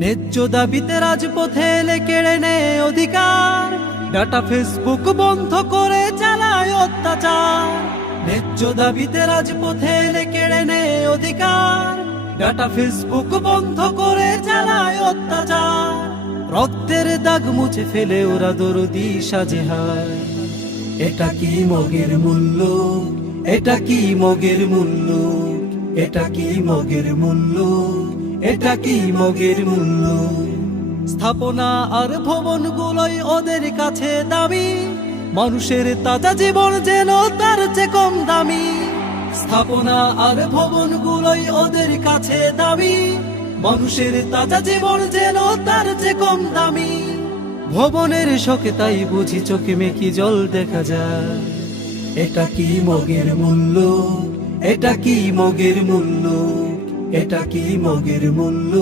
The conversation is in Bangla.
ন্যায্য দাবিতে রাজপথে এলে কেড়ে নেয় অধিকার, ডাটা ফেসবুক বন্ধ করে চালায় অত্যাচার। ন্যায্য দাবিতে রাজপথে এলে কেড়ে নেয় অধিকার, ডাটা ফেসবুক বন্ধ করে চালায় অত্যাচার। রক্তের দাগ মুছে ফেলে ওরা দরদি সাজে হায়। এটা কি মগের মূল্য, এটা কি মগের মূল্য, এটা কি মগের মূল্য, এটা কি মগের মূল্য। স্থাপনা আর ভবনগুলোই ওদের কাছে দামি, মানুষের তাজা জীবন যেন তার চেয়ে কম দামি। স্থাপনা আর ভবনগুলোই ওদের কাছে দামি, মানুষের তাজা জীবন যেন তার চেয়ে কম দামি। ভবনের শোকে তাই বুঝি চোখে মেকি জল দেখা যায়। এটা কি মগের মূল্য, এটা কি মগের মূল্য, এটা কি মগের মূল্য।